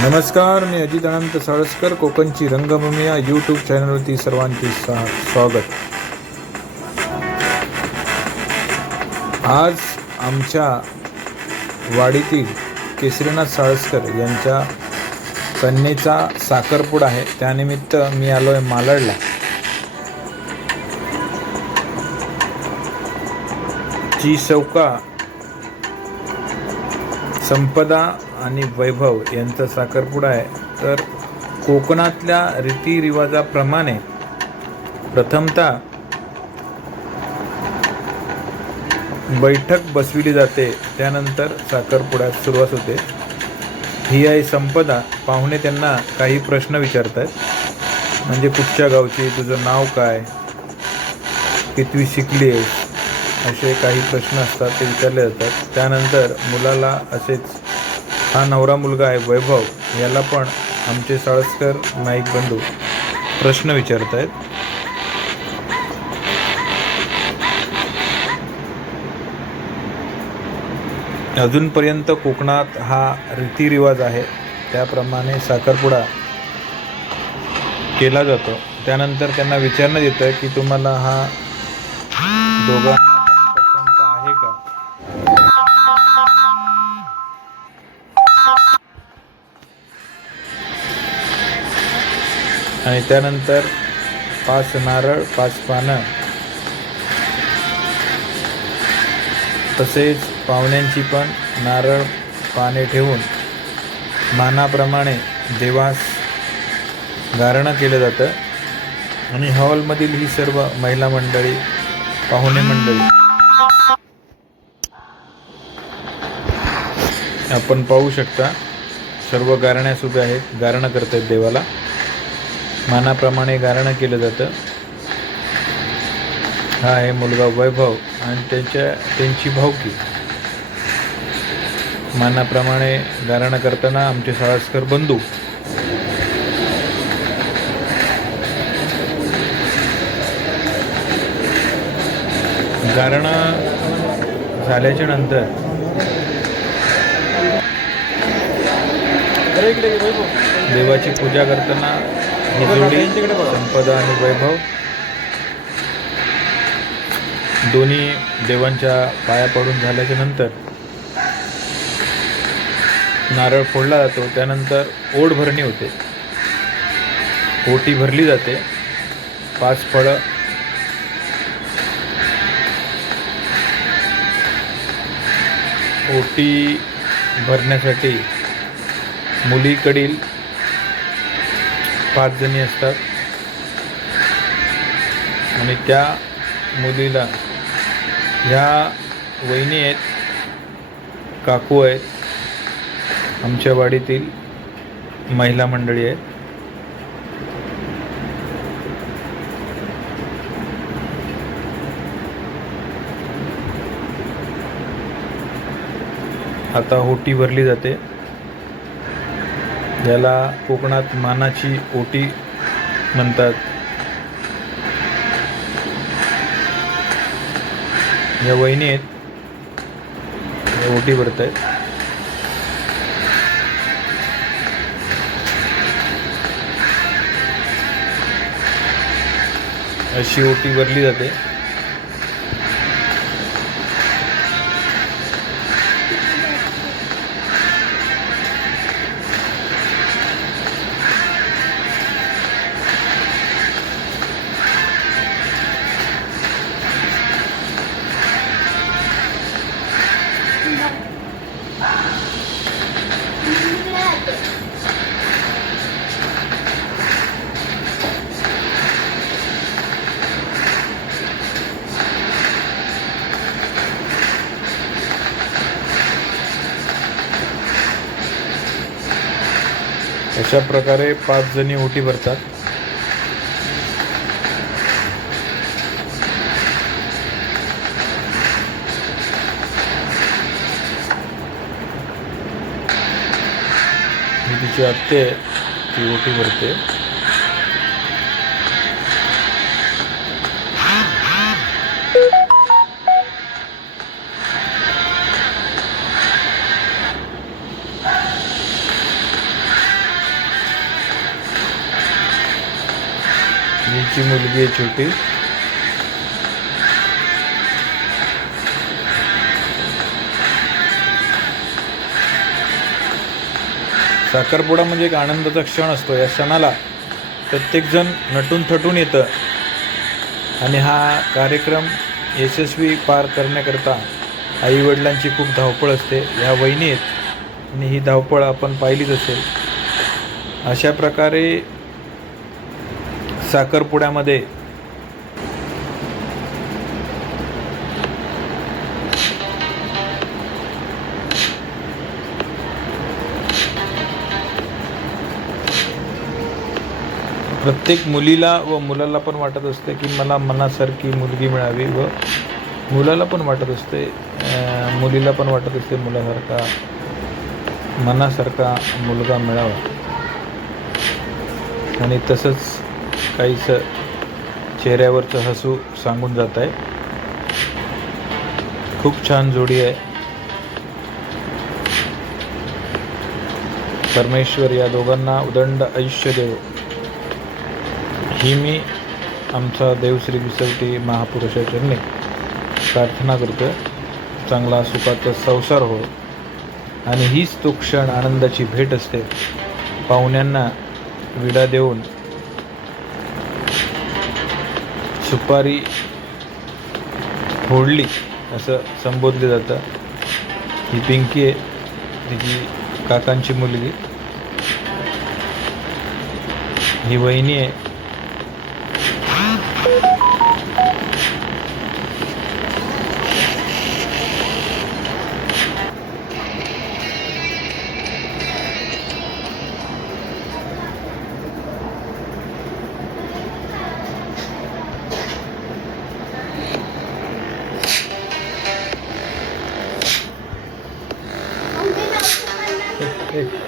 नमस्कार मी अजित अनंत साळसकर कोकणची रंगभूमी या यूट्यूब चॅनलवरती सर्वांचे सा स्वागत. आज आमच्या वाडीतील केसरीनाथ साळसकर यांच्या कन्येचा साखरपुडा आहे. त्यानिमित्त मी आलो आहे मालडला. जी चौका संपदा आणि वैभव यांचा साखरपुडा आहे. तर कोकणातल्या रीतिरिवाजाप्रमाणे प्रथमतः बैठक बसविली जाते. त्यानंतर साखरपुड्यात सुरुवात होते. ही आहे संपदा. पाहुणे त्यांना काही प्रश्न विचारतात. म्हणजे कुठच्या गावची तुझं नाव काय? कितवी शिकली आहेस असे काही प्रश्न असतात ते विचारले जातात. त्यानंतर मुलाला असेच हा नवरा मुलगा आहे वैभव. याला पण आमचे साळसकर नाईक बंधू. प्रश्न विचारत आहेत. अजूनपर्यंत कोकणात हा रीतिरिवाज आहे. त्याप्रमाणे साखरपुडा केला जातो. त्यानंतर त्यांना विचारण्यात येतं की तुम्हाला हा दोघा आणि त्यानंतर पाच नारळ पाच पानं. तसेच पाहुण्यांची पण नारळ पाने ठेवून मानाप्रमाणे देवास गारणं केलं जातं. आणि हॉलमधील ही सर्व महिला मंडळी पाहुणे मंडळी. आपण पाहू शकता सर्व गारण्यास उभे आहेत गारणं करत आहेत देवाला. मानाप्रमाणे गारणं केलं जातं. हा आहे मुलगा वैभव आणि त्यांच्या त्यांची भावकी. मानाप्रमाणे गारणं करताना आमचे साळसकर बंधू. गारणं झाल्याच्यानंतर देवाची पूजा करताना ही जोडी संपदा आणि वैभव. दोन्ही देवांच्या पाया पडून झाल्याच्यानंतर नारळ फोडला जातो. त्यानंतर ओढ भरणी होते. ओटी भरली जाते. पाच फळं. ओटी भरण्यासाठी मुलीकडील पाच जणी असतात. आणि त्या मुलीला ह्या वहिनी आहेत काकू आहेत आमच्या वाडीतील महिला मंडळी आहेत. आता ओटी भरली जाते. ज्याला कोकणात मानाची ओटी म्हणतात. या वहिनी आहेत. ओटी भरत आहेत अशी ओटी भरली जाते. अशा प्रकारे पाच जणी ओटी भरतात. तिची आत्ते आहे, ती ओटी भरते. हिची मुलगी आहे छोटी. साखरपुडा म्हणजे एक आनंदाचा क्षण असतो. या क्षणाला प्रत्येकजण नटून थटून येतं. आणि हा कार्यक्रम यशस्वी पार करण्याकरता आईवडिलांची खूप धावपळ असते. ह्या वहिनी आहेत आणि ही धावपळ आपण पाहिलीच असेल. अशा प्रकारे साखरपुड्यामध्ये. प्रत्येक मुलीला व मुलाला पण वाटत असते की मला मनासारखी मुलगी मिळावी व मुलाला पण वाटत असते मुलीला पण वाटत असते मुलासारखा मनासारखा मुलगा मिळावा. आणि तसंच काहीसं चेहऱ्यावरचं हसू सांगून जात आहे. खूप छान जोडी आहे. परमेश्वर या दोघांना उदंड आयुष्य देव. ही मी आमचा देवश्री विसवटी महापुरुषाचरणी प्रार्थना करतो चांगला सुखाचा संसार हो. आणि हीच तो क्षण आनंदाची भेट असते. पाहुण्यांना विडा देऊन सुपारी फोडली असं संबोधले जातं. ही पिंकी आहे तिची काकांची मुलगी. ही वहिनी आहे एक- एक-